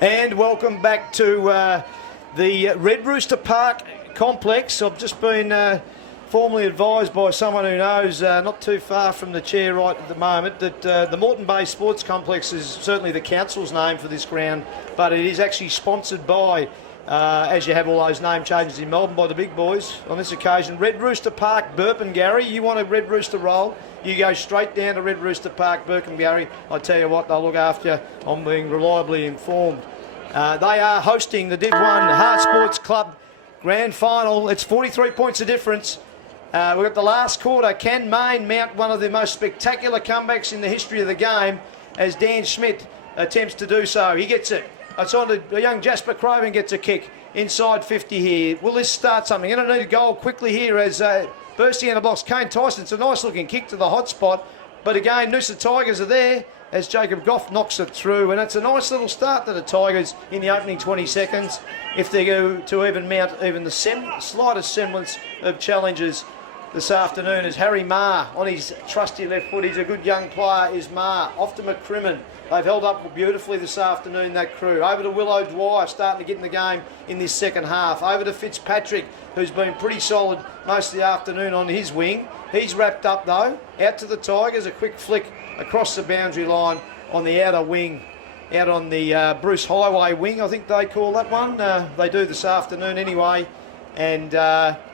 And welcome back to the Red Rooster Park complex. I've just been formally advised by someone who knows not too far from the chair right at the moment that the Moreton Bay Sports Complex is certainly the council's name for this ground, but it is actually sponsored by, as you have all those name changes in Melbourne, by the big boys on this occasion. Red Rooster Park, Burpengary. You want a Red Rooster roll, you go straight down to Red Rooster Park, Burpengary. I tell you what, they'll look after you. I'm being reliably informed. They are hosting the Div 1 Heart Sports Club Grand Final. It's 43 points of difference. We've got the last quarter. Can Main mount one of the most spectacular comebacks in the history of the game as Dan Schmidt attempts to do so? He gets it. It's on to young Jasper Craven, gets a kick inside 50 here. Will this start something? Going to need a goal quickly here as bursting out of the box. Kane Tyson, it's a nice looking kick to the hot spot. But again, Noosa Tigers are there as Jacob Goff knocks it through. And it's a nice little start to the Tigers in the opening 20 seconds. If they go to even mount even the slightest semblance of challenges this afternoon, as Harry Marr on his trusty left foot. He's a good young player, is Marr. Off to McCrimmon. They've held up beautifully this afternoon, that crew. Over to Willow Dwyer, starting to get in the game in this second half. Over to Fitzpatrick, who's been pretty solid most of the afternoon on his wing. He's wrapped up though. Out to the Tigers, a quick flick across the boundary line on the outer wing. Out on the Bruce Highway wing, I think they call that one. They do this afternoon anyway. And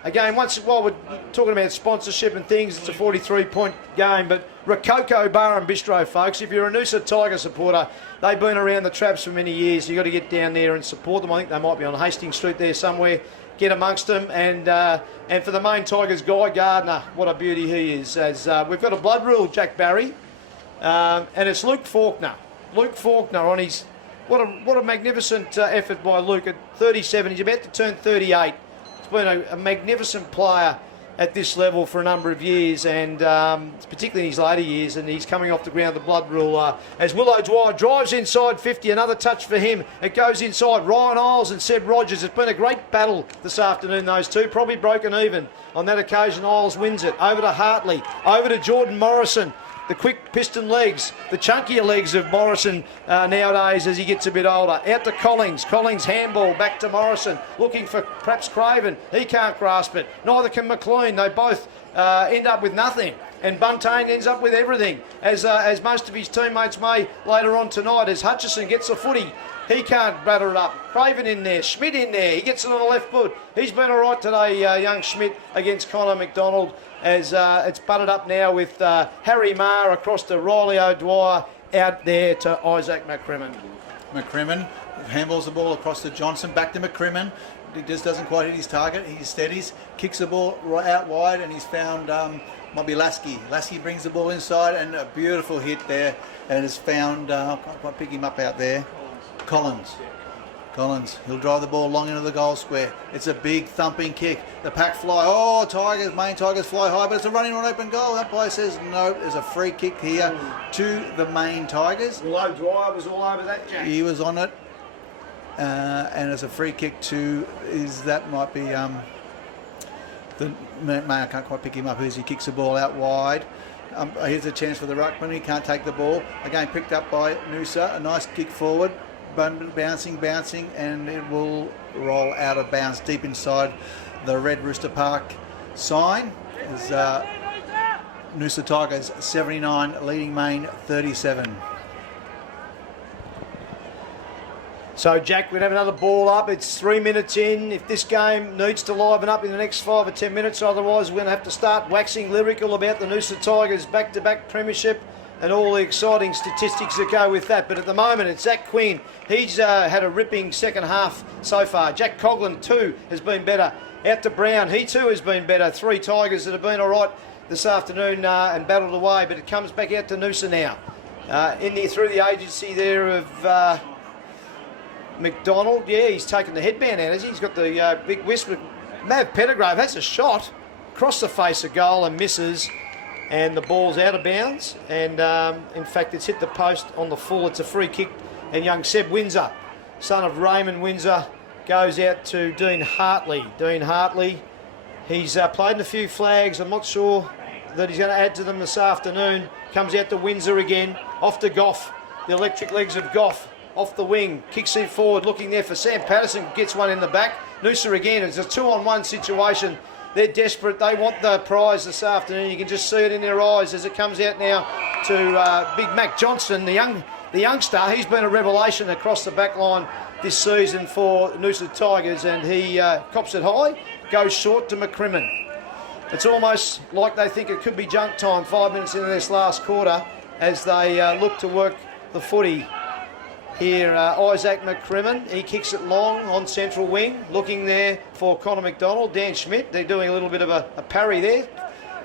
again, while we're talking about sponsorship and things, it's a 43-point game. But Rococo Bar and Bistro, folks, if you're a Noosa Tiger supporter, they've been around the traps for many years. You've got to get down there and support them. I think they might be on Hastings Street there somewhere. Get amongst them. And for the main Tigers, Guy Gardner, what a beauty he is. As we've got a blood rule, Jack Barry, and it's Luke Faulkner. Luke Faulkner on his... What a magnificent effort by Luke at 37. He's about to turn 38. He's been a magnificent player at this level for a number of years, and particularly in his later years, and he's coming off the ground, the blood rule. As Willow Dwyer drives inside 50, another touch for him. It goes inside. Ryan Isles and Seb Rogers. It's been a great battle this afternoon, those two. Probably broken even. On that occasion, Isles wins it. Over to Hartley. Over to Jordan Morrison. The quick piston legs, the chunkier legs of Morrison nowadays as he gets a bit older. Out to Collings. Collings handball back to Morrison. Looking for perhaps Craven. He can't grasp it. Neither can McLean. They both end up with nothing. And Buntain ends up with everything, as most of his teammates may later on tonight, as Hutchison gets a footy. He can't batter it up. Craven in there, Schmidt in there. He gets it on the left foot. He's been all right today, young Schmidt, against Connor McDonald, as it's butted up now with Harry Marr across to Riley O'Dwyer, out there to Isaac McCrimmon. McCrimmon handballs the ball across to Johnson, back to McCrimmon. He just doesn't quite hit his target. He steadies, kicks the ball right out wide, and he's found... might be Lasky. Lasky brings the ball inside, and a beautiful hit there, and has found, can't quite pick him up out there, Collins. He'll drive the ball long into the goal square. It's a big thumping kick. The pack fly. Oh, main Tigers fly high, but it's a running on open goal. That player says no. There's a free kick here to the main Tigers. Willow Dwyer was all over that, Jack. He was on it, and it's a free kick to. That might be the man. I can't quite pick him up. He kicks the ball out wide. Here's a chance for the ruckman. He can't take the ball. Again, picked up by Noosa. A nice kick forward. Bouncing, and it will roll out of bounds deep inside the Red Rooster Park sign. As Noosa Tigers 79, leading Main 37. So, Jack, we'd have another ball up. It's 3 minutes in. If this game needs to liven up in the next 5 or 10 minutes, otherwise we're going to have to start waxing lyrical about the Noosa Tigers' back-to-back premiership and all the exciting statistics that go with that. But at the moment, it's Zach Quinn. He's had a ripping second half so far. Jack Coughlin, too, has been better. Out to Brown, he too has been better. 3 Tigers that have been all right this afternoon and battled away, but it comes back out to Noosa now. In there through the agency there of McDonald. Yeah, he's taken the headband out, has he? He's got the big wisp. Mav Pettigrove has a shot across the face of goal and misses. And the ball's out of bounds, and in fact it's hit the post on the full. It's a free kick, and young Seb Windsor, son of Raymond Windsor, goes out to Dean Hartley. Dean Hartley, he's played in a few flags. I'm not sure that he's going to add to them this afternoon. Comes out to Windsor again, off to Goff. The electric legs of Goff off the wing, kicks it forward, looking there for Sam Patterson, gets one in the back. Noosa again, it's a 2-on-1 situation. They're desperate, they want the prize this afternoon. You can just see it in their eyes as it comes out now to Big Mac Johnson, the youngster. He's been a revelation across the back line this season for Noosa Tigers, and he cops it high, goes short to McCrimmon. It's almost like they think it could be junk time 5 minutes into this last quarter as they look to work the footy. Here, Isaac McCrimmon, he kicks it long on central wing, looking there for Connor McDonald, Dan Schmidt. They're doing a little bit of a parry there.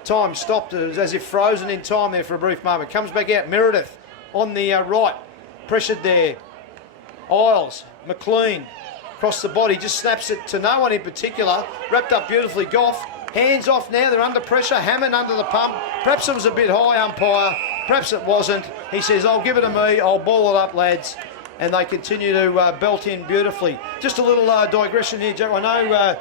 Time stopped, it was as if frozen in time there for a brief moment. Comes back out, Meredith on the right, pressured there. Isles, McLean, across the body, just snaps it to no one in particular. Wrapped up beautifully, Goff. Hands off now, they're under pressure. Hammond under the pump. Perhaps it was a bit high, umpire. Perhaps it wasn't. He says, I'll give it to me. I'll ball it up, lads. And they continue to belt in beautifully. Just a little digression here, Jack. I know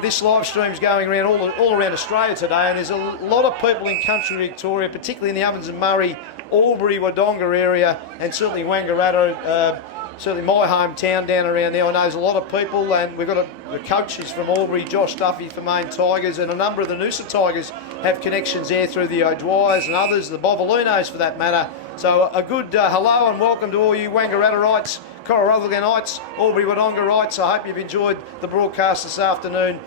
this live stream's going around all around Australia today, and there's a lot of people in country Victoria, particularly in the Ovens and Murray, Albury, Wodonga area, and certainly Wangaratta, certainly my hometown down around there. I know there's a lot of people, and we've got the coaches from Albury, Josh Duffy for Main Tigers, and a number of the Noosa Tigers have connections there through the O'Dwyers and others, the Bovolinos for that matter. So a good hello and welcome to all you Wangarattaites, Cororothaganites, Albury Wodongarites. I hope you've enjoyed the broadcast this afternoon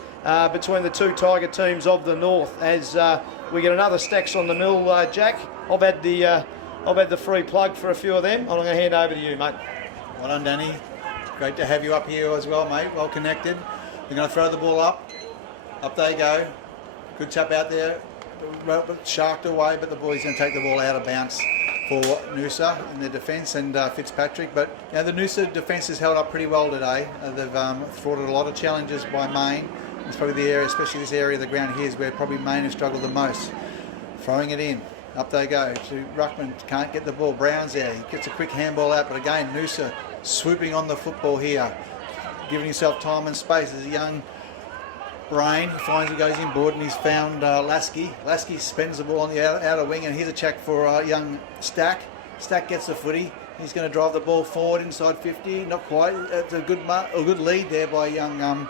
between the two Tiger teams of the North as we get another stacks on the mill, Jack. I've had the free plug for a few of them. I'm going to hand over to you, mate. Well done, Danny. Great to have you up here as well, mate. Well connected. They're going to throw the ball up. Up they go. Good tap out there. Sharked away, but the boy's going to take the ball out of bounce for Noosa in their defence and Fitzpatrick. But the Noosa defence has held up pretty well today. They've thwarted a lot of challenges by Maine. It's probably the area, especially this area of the ground here, is where probably Maine have struggled the most. Throwing it in. Up they go to Ruckman. Can't get the ball. Brown's there. He gets a quick handball out, but again, Noosa swooping on the football here, giving himself time and space as a young brain. He finds he goes inboard and he's found Lasky. Lasky spends the ball on the outer wing, and here's a check for young Stack. Stack gets the footy. He's going to drive the ball forward inside 50. Not quite. It's a good lead there by young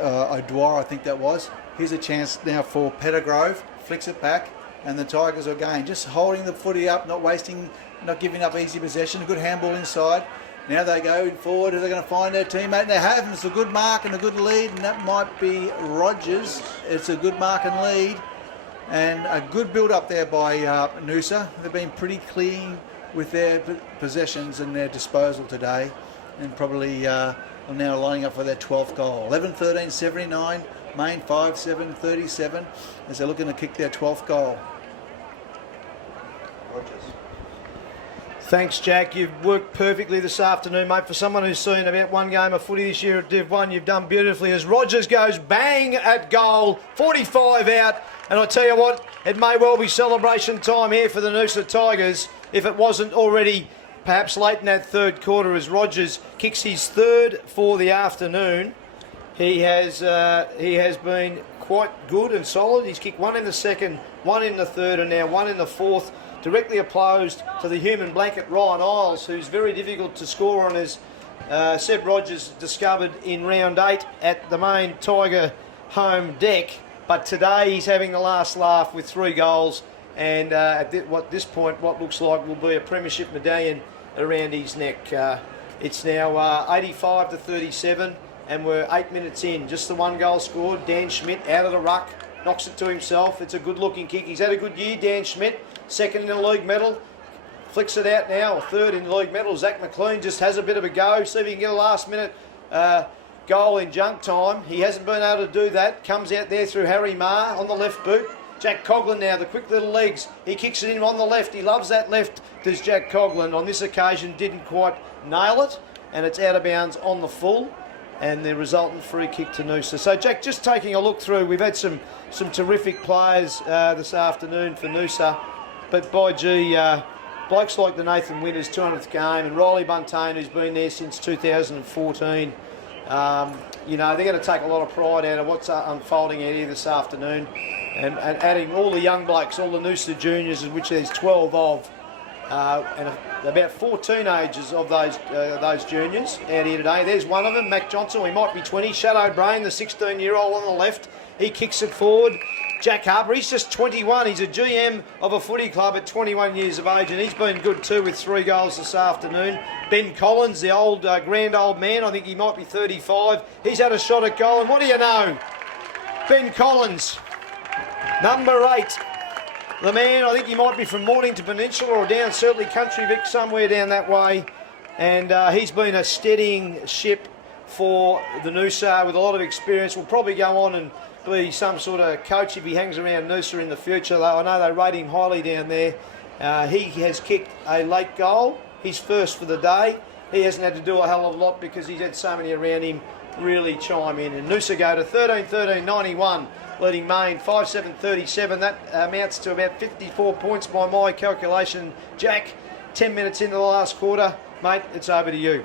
O'Dwyer, I think that was. Here's a chance now for Pettigrove. Flicks it back, and the Tigers are again just holding the footy up, not giving up easy possession. A good handball inside. Now they go forward. Are they going to find their teammate? And they have, and it's a good mark and a good lead, and that might be Rogers. It's a good mark and lead, and a good build-up there by Noosa. They've been pretty clean with their possessions and their disposal today, and probably are now lining up for their 12th goal. 11-13, 79, Maine 5-7, 37, as they're looking to kick their 12th goal. Rogers. Thanks, Jack. You've worked perfectly this afternoon, mate. For someone who's seen about one game of footy this year at Div 1, you've done beautifully as Rogers goes bang at goal, 45 out. And I tell you what, it may well be celebration time here for the Noosa Tigers if it wasn't already perhaps late in that third quarter as Rogers kicks his third for the afternoon. He has been quite good and solid. He's kicked one in the second, one in the third, and now one in the fourth, directly opposed to the human blanket Ryan Isles, who's very difficult to score on, as Seb Rogers discovered in round 8 at the Main Tiger home deck. But today he's having the last laugh with 3 goals, and at this point what looks like will be a premiership medallion around his neck. It's now 85-37, and we're 8 minutes in. Just the 1 goal scored. Dan Schmidt out of the ruck, knocks it to himself. It's a good looking kick. He's had a good year, Dan Schmidt. Second in the league medal, flicks it out now. Third in the league medal, Zach McLean just has a bit of a go. See if he can get a last minute goal in junk time. He hasn't been able to do that. Comes out there through Harry Marr on the left boot. Jack Coughlin now, the quick little legs. He kicks it in on the left. He loves that left, does Jack Coughlin. On this occasion, didn't quite nail it, and it's out of bounds on the full, and the resultant free kick to Noosa. So, Jack, just taking a look through, we've had some terrific players this afternoon for Noosa. But by gee, blokes like the Nathan Winters 200th game and Riley Buntain, who's been there since 2014, they're going to take a lot of pride out of what's unfolding out here this afternoon, and adding all the young blokes, all the Noosa juniors, of which there's 12 of, and about 4 teenagers of those juniors out here today. There's one of them, Mac Johnson. He might be 20. Shadow Brain, the 16-year-old on the left. He kicks it forward. Jack Harper, he's just 21. He's a GM of a footy club at 21 years of age, and he's been good too with 3 goals this afternoon. Ben Collins, the old grand old man, I think he might be 35. He's had a shot at goal, and what do you know? Ben Collins, number 8. The man, I think he might be from Mornington Peninsula or down, certainly Country Vic, somewhere down that way. And he's been a steadying ship for the Noosa with a lot of experience. Will probably go on and be some sort of coach if he hangs around Noosa in the future, though I know they rate him highly down there. He has kicked a late goal, his first for the day. He hasn't had to do a hell of a lot because he's had so many around him really chime in. And Noosa go to 13-13-91, leading Main 5-7-37. That amounts to about 54 points by my calculation. Jack, 10 minutes into the last quarter. Mate, it's over to you.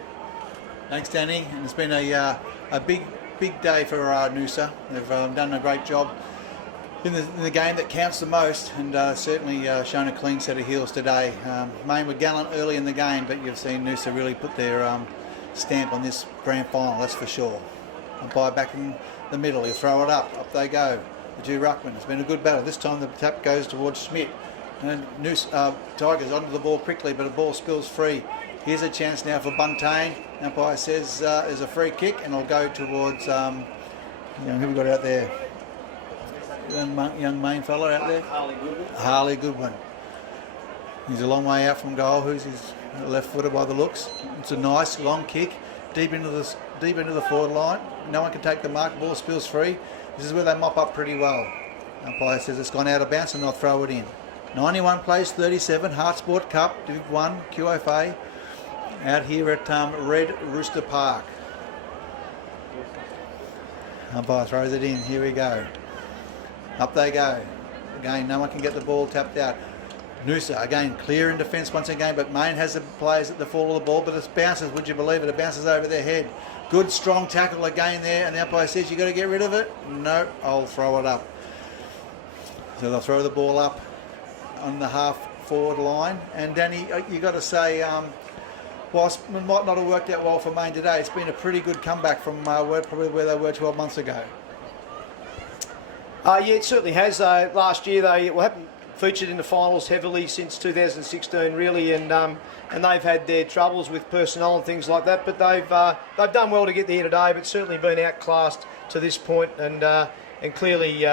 Thanks, Danny. And it's been a big day for Noosa. They've done a great job in the game that counts the most, and certainly shown a clean set of heels today. Main were gallant early in the game, but you've seen Noosa really put their stamp on this grand final, that's for sure. Umpire back in the middle, he'll throw it up they go. Drew Ruckman, it's been a good battle. This time the tap goes towards Schmidt, and Noosa Tigers onto the ball quickly, but the ball spills free. Here's a chance now for Buntain. Umpire says there's a free kick, and it'll go towards who we got out there? Young Main fella out there? Harley Goodwin. He's a long way out from goal. Who's his left footer by the looks? It's a nice long kick deep into the forward line. No one can take the mark. Ball spills free. This is where they mop up pretty well. Umpire says it's gone out of bounds and they'll throw it in. 91 plays 37. Heart Sport Cup Div 1 QFA out here at Red Rooster Park. Umpire throws it in. Here we go. Up they go. Again, no one can get the ball tapped out. Noosa, again, clear in defence once again, but Main has the players at the fall of the ball, but it bounces, would you believe it? It bounces over their head. Good, strong tackle again there, and the umpire says, you got to get rid of it? No, I'll throw it up. So they'll throw the ball up on the half-forward line. And Danny, you got to say, whilst it might not have worked out well for Main today, it's been a pretty good comeback from probably where they were 12 months ago. Yeah, it certainly has. Last year they haven't featured in the finals heavily since 2016, really, and they've had their troubles with personnel and things like that. But they've done well to get there today, but certainly been outclassed to this point, and clearly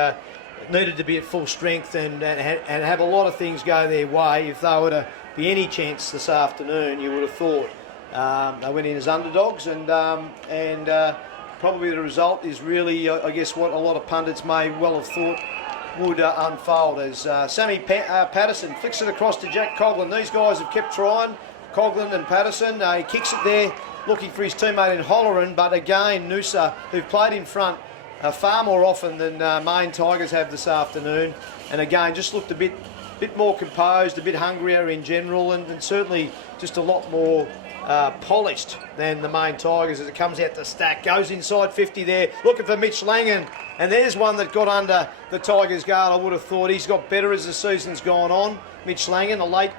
needed to be at full strength and have a lot of things go their way. If they were to be any chance this afternoon, you would have thought they went in as underdogs, and probably the result is really, I guess, what a lot of pundits may well have thought would unfold as Sammy Patterson flicks it across to Jack Coghlan. These guys have kept trying, Coghlan and Patterson. He kicks it there, looking for his teammate in Holleran, but again, Noosa, who've played in front far more often than Main Tigers have this afternoon, and again, just looked a bit more composed, a bit hungrier in general, and certainly just a lot more polished than the Main Tigers as it comes out the stack. Goes inside 50 there, looking for Mitch Langan. And there's one that got under the Tigers' guard. I would have thought he's got better as the season's gone on. Mitch Langan, a late,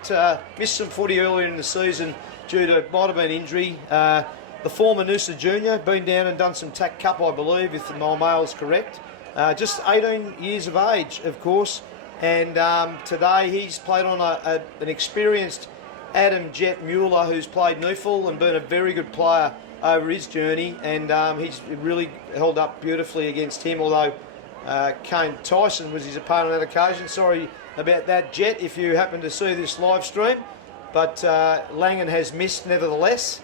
missed some footy earlier in the season due to, might have been injury. The former Noosa junior, been down and done some TAC Cup, I believe, if my mail's correct. Just 18 years of age, of course. And today he's played on an experienced Adam Jet Mueller, who's played Newfall and been a very good player over his journey, and he's really held up beautifully against him, although Kane Tyson was his opponent on that occasion. Sorry about that, Jet, if you happen to see this live stream, but Langan has missed nevertheless,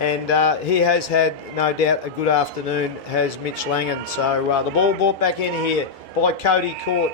and he has had, no doubt, a good afternoon, has Mitch Langan. So the ball brought back in here by Cody Court,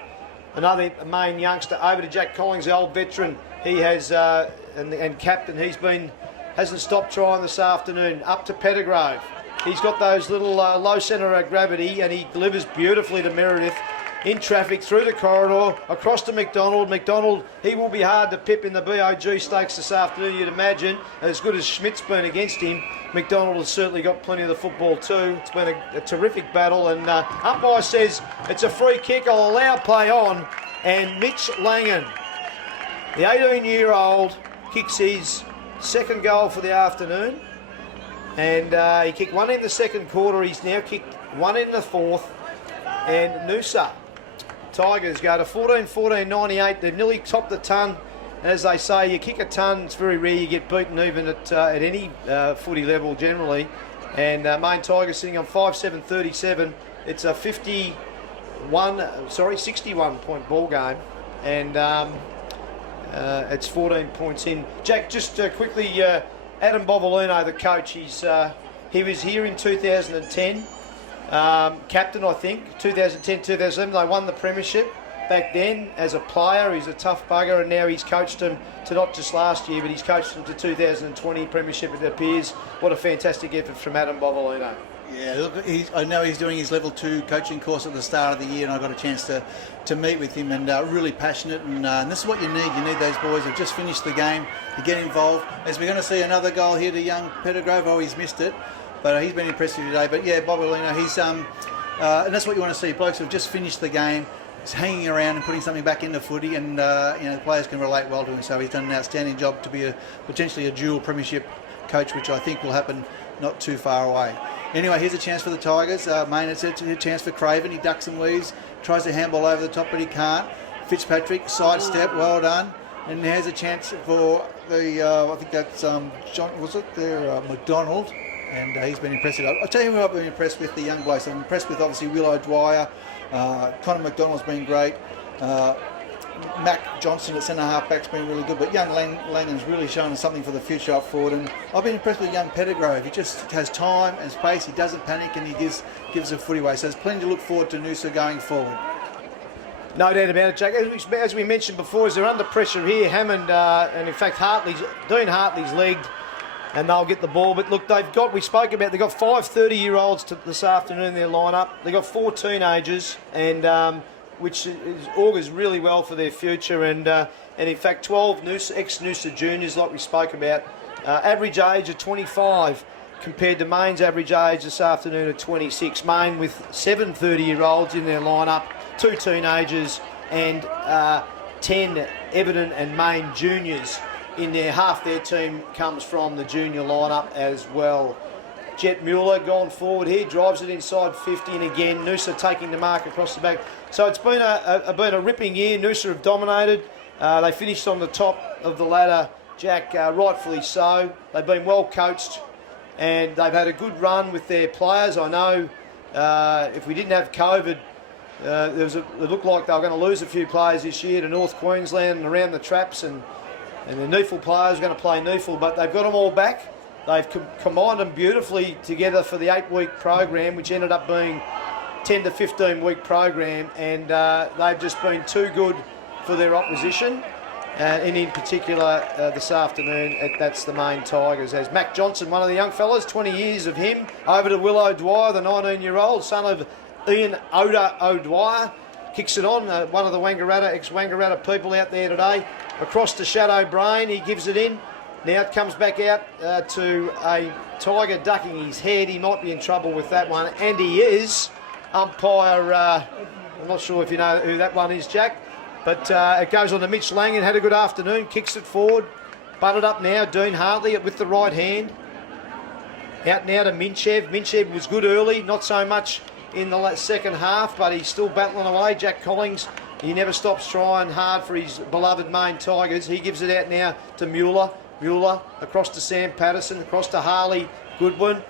another Main youngster, over to Jack Collins, the old veteran. He has, and captain, hasn't stopped trying this afternoon. Up to Pettigrove. He's got those little low centre of gravity, and he delivers beautifully to Meredith. In traffic, through the corridor, across to McDonald. McDonald, he will be hard to pip in the BOG stakes this afternoon, you'd imagine. As good as Schmidt's been against him, McDonald has certainly got plenty of the football too. It's been a terrific battle, and umpire says it's a free kick. I'll allow play on, and Mitch Langan The 18-year-old kicks his second goal for the afternoon, and he kicked one in the second quarter. He's now kicked one in the fourth, and Noosa Tigers go to 14-14-98. They've nearly topped the ton. As they say, you kick a ton, it's very rare you get beaten even at any footy level generally. And Main Tigers sitting on 5-7-37. It's a 61-point ball game, and it's 14 points in. Jack, just quickly, Adam Bovolino, the coach, he was here in 2010, captain, I think, 2010-2011. They won the premiership back then as a player. He's a tough bugger, and now he's coached them to not just last year, but he's coached them to 2020 premiership, it appears. What a fantastic effort from Adam Bovolino. Yeah, look, I know he's doing his level 2 coaching course at the start of the year, and I got a chance to meet with him, and really passionate, and this is what you need. You need those boys who've just finished the game to get involved. As we're going to see another goal here to young Pettigrove. Oh, he's missed it, but he's been impressive today. But yeah, Bobolino, he's and that's what you want to see. Blokes who've just finished the game, he's hanging around and putting something back into footy, and the players can relate well to him. So he's done an outstanding job to be potentially a dual premiership coach, which I think will happen not too far away. Anyway, here's a chance for the Tigers. Main, it's a chance for Craven. He ducks and weaves, tries to handball over the top, but he can't. Fitzpatrick, sidestep, well done. And here's a chance for the, I think that's John, was it there, McDonald, and he's been impressive. I'll tell you who I've been impressed with, the young blokes. I'm impressed with, obviously, Willow Dwyer. Connor McDonald's been great. Mac Johnson at centre half-back's been really good, but young Langdon's really shown something for the future up forward, and I've been impressed with young Pettigrove. He just has time and space, he doesn't panic, and he gives a footy away. So there's plenty to look forward to Noosa going forward. No doubt about it, Jack. As we mentioned before, as they're under pressure here, Hammond and in fact Dean Hartley's legged, and they'll get the ball. But look, they've got 5 30-year-olds this afternoon in their lineup. They've got 4 teenagers, and which augurs really well for their future, and in fact 12 ex-Noosa juniors, like we spoke about. Average age of 25 compared to Main's average age this afternoon of 26. Main with 7 30-year-olds in their lineup, 2 teenagers, and 10 Everton and Main juniors in there. Half their team comes from the junior lineup as well. Jet Mueller gone forward here, drives it inside 50, and again Noosa taking the mark across the back. So it's been a ripping year. Noosa have dominated. They finished on the top of the ladder, Jack, rightfully so. They've been well coached, and they've had a good run with their players. I know if we didn't have COVID, it looked like they were going to lose a few players this year to North Queensland and around the traps, and the Neufel players are going to play Neufel, but they've got them all back. They've combined them beautifully together for the 8-week program, which ended up being 10 to 15-week program, and they've just been too good for their opposition. And in particular, this afternoon, that's the Main Tigers. As Mac Johnson, one of the young fellas, 20 years of him, over to Willow Dwyer, the 19-year-old, son of Ian Oda O'Dwyer, kicks it on. One of the ex-Wangaratta people out there today. Across to Shadow Brain, he gives it in. Now it comes back out to a Tiger ducking his head. He might be in trouble with that one, and he is. Umpire, I'm not sure if you know who that one is, Jack, but it goes on to Mitch Langan. Had a good afternoon, kicks it forward. Butted up now, Dean Hartley with the right hand. Out now to Minchev. Minchev was good early, not so much in the second half, but he's still battling away. Jack Collings, he never stops trying hard for his beloved Main Tigers. He gives it out now to Mueller. Mueller across to Sam Patterson, across to Harley Goodwin.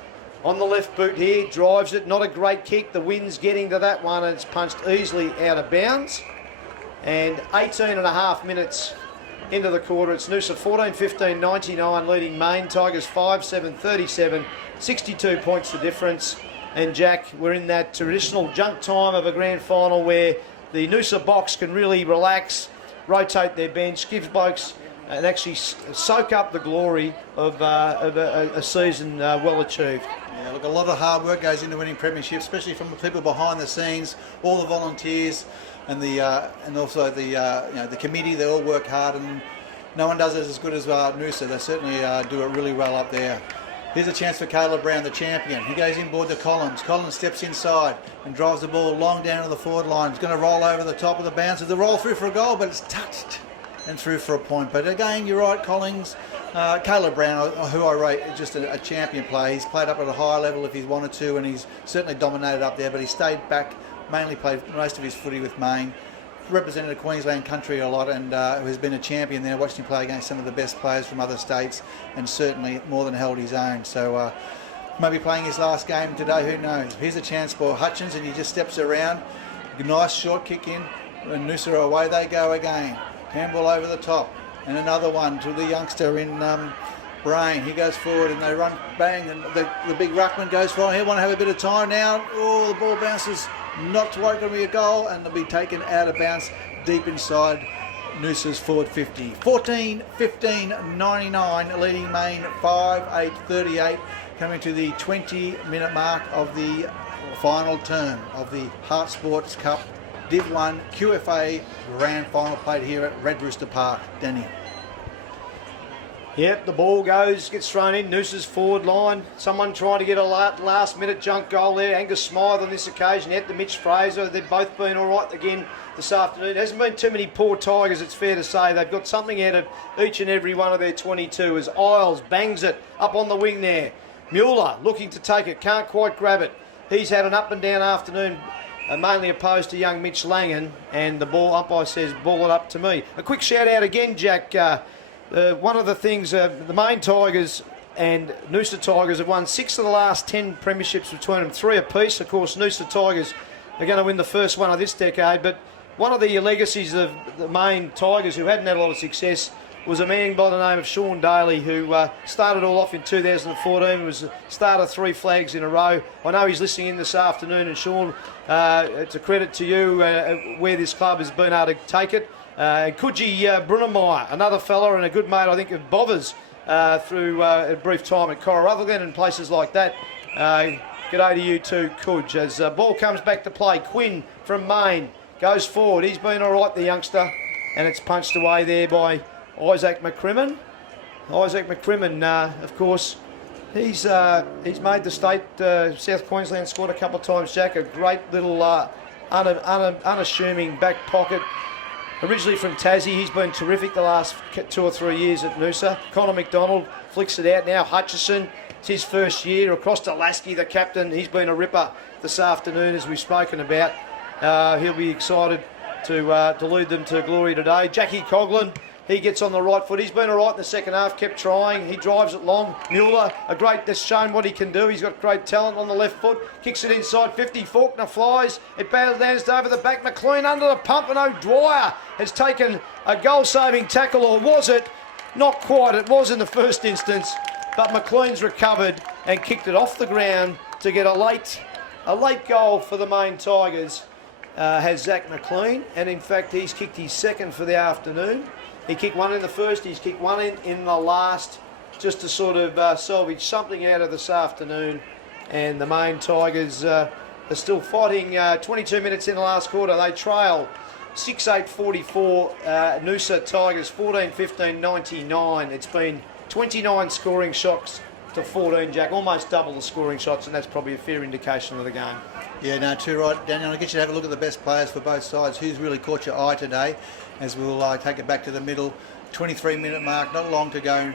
On the left boot here, drives it. Not a great kick. The wind's getting to that one, and it's punched easily out of bounds. And 18 and a half minutes into the quarter. It's Noosa 14-15-99 leading Main. Tigers 5-7-37. 62 points the difference. And Jack, we're in that traditional junk time of a grand final where the Noosa box can really relax, rotate their bench, gives blokes and actually soak up the glory of a season well achieved. Yeah, look, a lot of hard work goes into winning premiership, especially from the people behind the scenes, all the volunteers, and also the committee. They all work hard, and no one does it as good as Noosa. They certainly do it really well up there. Here's a chance for Caleb Brown, the champion. He goes inboard to Collins. Collins steps inside and drives the ball long down to the forward line. He's going to roll over the top of the bounce. It's a roll through for a goal, but it's touched. and through for a point. But again, you're right, Collins. Caleb Brown, who I rate just a champion player. He's played up at a higher level if he's wanted to, and he's certainly dominated up there, but he stayed back, mainly played most of his footy with Maine. Represented the Queensland country a lot, and has been a champion there. Watched him play against some of the best players from other states, and certainly more than held his own. So maybe playing his last game today, who knows. Here's a chance for Hutchins, and he just steps around. Nice short kick in, and Noosa away they go again. Handball over the top, and another one to the youngster in Brain. He goes forward, and they run bang, and the big ruckman goes for him. He'll want to have a bit of time now. Oh, the ball bounces. Not quite going to be a goal, and they'll be taken out of bounds deep inside Noosa's forward 50. 14-15-99, leading Maine 5-8-38, coming to the 20-minute mark of the final term of the Heart Sports Cup Div 1 QFA Grand Final played here at Red Rooster Park. Danny. Yep, the ball gets thrown in. Noosa's forward line. Someone trying to get a last-minute junk goal there. Angus Smythe on this occasion. Yet the Mitch Fraser. They've both been all right again this afternoon. There hasn't been too many poor Tigers, it's fair to say. They've got something out of each and every one of their 22 as Isles bangs it up on the wing there. Mueller looking to take it. Can't quite grab it. He's had an up-and-down afternoon, mainly opposed to young Mitch Langan. And the ball umpire says, ball it up to me. A quick shout-out again, Jack. One of the things, the Maine Tigers and Noosa Tigers have won 6 of the last 10 premierships between them, 3 apiece. Of course, Noosa Tigers are going to win the first one of this decade, but one of the legacies of the Maine Tigers, who hadn't had a lot of success, was a man by the name of Sean Daly, who started all off in 2014, was the starter 3 flags in a row. I know he's listening in this afternoon, and Sean, it's a credit to you where this club has been able to take it. Coogee Brunnemeyer, another fella and a good mate, I think, of Bovers through a brief time at Corrutherglen and places like that. G'day to you too, Coogee. As ball comes back to play, Quinn from Maine goes forward. He's been all right, the youngster, and it's punched away there by Isaac McCrimmon. Isaac McCrimmon, of course, he's made the state South Queensland squad a couple of times, Jack. A great little unassuming back pocket. Originally from Tassie, he's been terrific the last 2 or 3 years at Noosa. Connor McDonald flicks it out now. Hutchison, it's his first year. Across to Lasky, the captain. He's been a ripper this afternoon, as we've spoken about. He'll be excited to lead them to glory today. Jackie Coughlin, he gets on the right foot. He's been all right in the second half, kept trying. He drives it long. Mueller, that's shown what he can do. He's got great talent on the left foot. Kicks it inside 50. Faulkner flies. It lands over the back. McLean under the pump, and O'Dwyer has taken a goal-saving tackle, or was it? Not quite. It was in the first instance, but McLean's recovered and kicked it off the ground to get a late goal for the Maine Tigers. Has Zach McLean, and in fact he's kicked his second for the afternoon. He kicked one in the first, he's kicked one in the last, just to sort of salvage something out of this afternoon. And the Maine Tigers are still fighting. 22 minutes in the last quarter, they trail 6-8-44. Noosa Tigers 14-15-99. It's been 29 scoring shots to 14, Jack, almost double the scoring shots, and that's probably a fair indication of the game. Yeah, no, too right, Daniel. I'll get you to have a look at the best players for both sides. Who's really caught your eye today, as we'll take it back to the middle. 23-minute mark, not long to go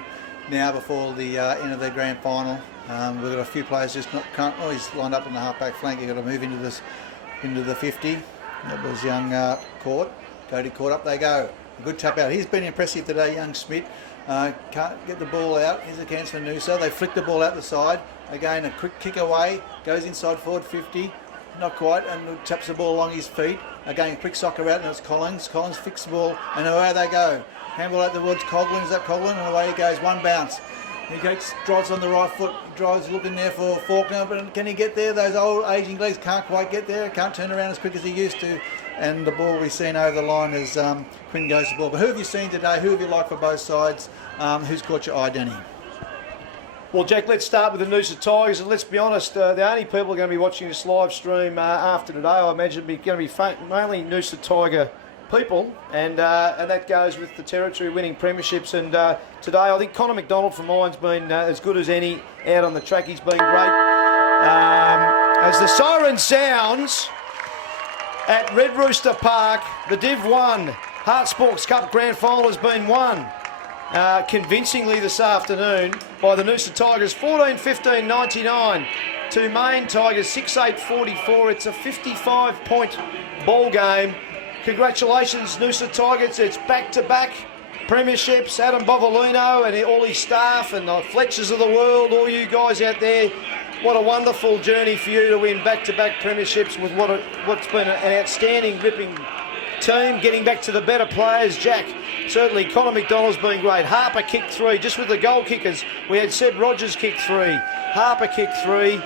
now before the end of the grand final. We've got a few players just can't. Oh, he's lined up on the half-back flank. You've got to move into the 50. That was young Court. Cody Court, up they go. A good tap out. He's been impressive today, young Smith. Can't get the ball out. Here's a chance for Noosa. They flick the ball out the side. Again, a quick kick away. Goes inside forward 50. Not quite, and taps the ball along his feet. Again, a quick soccer out, and it's Collins. Collins fixes the ball, and away they go. Handball out towards Coughlin. Is that Coughlin? And away he goes. One bounce. He drives on the right foot. Drives looking there for Faulkner, but can he get there? Those old aging legs can't quite get there. Can't turn around as quick as he used to. And the ball will be seen over the line as Quinn goes to the ball. But who have you seen today? Who have you liked for both sides? Who's caught your eye, Danny? Well, Jack, let's start with the Noosa Tigers, and let's be honest, the only people who are going to be watching this live stream after today, I imagine, going to be mainly Noosa Tiger people, and that goes with the territory winning premierships. And today, I think Connor McDonald from mine's been as good as any out on the track. He's been great. As the siren sounds at Red Rooster Park, the Div 1 Heart Sports Cup Grand Final has been won convincingly this afternoon by the Noosa Tigers, 14-15-99 to Main Tigers, 6-8-44. It's a 55-point ball game. Congratulations, Noosa Tigers. It's back-to-back premierships. Adam Bovolino and all his staff and the Fletchers of the world, all you guys out there, what a wonderful journey for you to win back-to-back premierships with what's been an outstanding, ripping team, getting back to the better players. Jack, certainly Connor McDonald's been great. Harper kicked 3, just with the goal kickers. We had Seb Rogers kick 3, Harper kicked 3,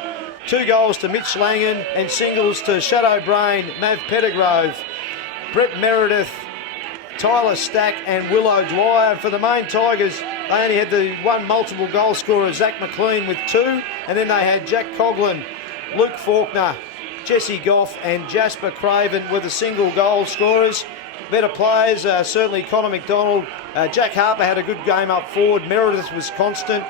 2 goals to Mitch Langan and singles to Shadow Brain, Mav Pettigrove, Brett Meredith, Tyler Stack and Willow Dwyer. And for the Main Tigers, they only had the one multiple goal scorer, Zach McLean, with 2, and then they had Jack Coughlin, Luke Faulkner, Jesse Goff and Jasper Craven were the single goal scorers. Better players, certainly Connor McDonald. Jack Harper had a good game up forward. Meredith was constant.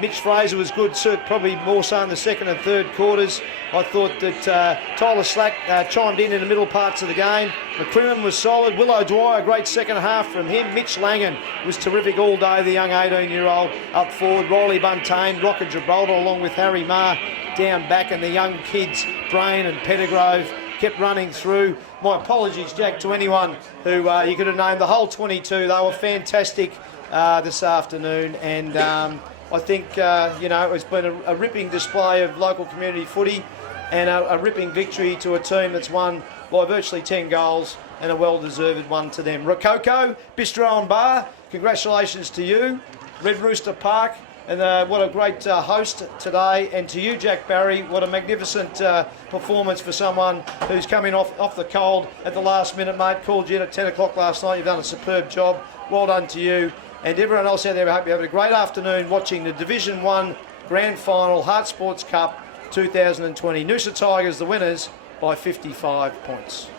Mitch Fraser was good, probably more so in the second and third quarters. I thought that Tyler Slack chimed in the middle parts of the game. McCrimmon was solid. Willow Dwyer, a great second half from him. Mitch Langan was terrific all day, the young 18-year-old up forward. Riley Buntain, Rocket Gibraltar, along with Harry Marr down back, and the young kids, Brain and Pettigrove, kept running through. My apologies, Jack, to anyone who you could have named the whole 22. They were fantastic this afternoon, and I think it's been a ripping display of local community footy and a ripping victory to a team that's won by virtually 10 goals, and a well-deserved one to them. Rococo, Bistro and Bar, congratulations to you. Red Rooster Park, and what a great host today. And to you, Jack Barry, what a magnificent performance for someone who's coming off the cold at the last minute, mate. Called you in at 10 o'clock last night. You've done a superb job. Well done to you. And everyone else out there, I hope you have a great afternoon watching the Division 1 Grand Final Heart Sports Cup 2020. Noosa Tigers, the winners, by 55 points.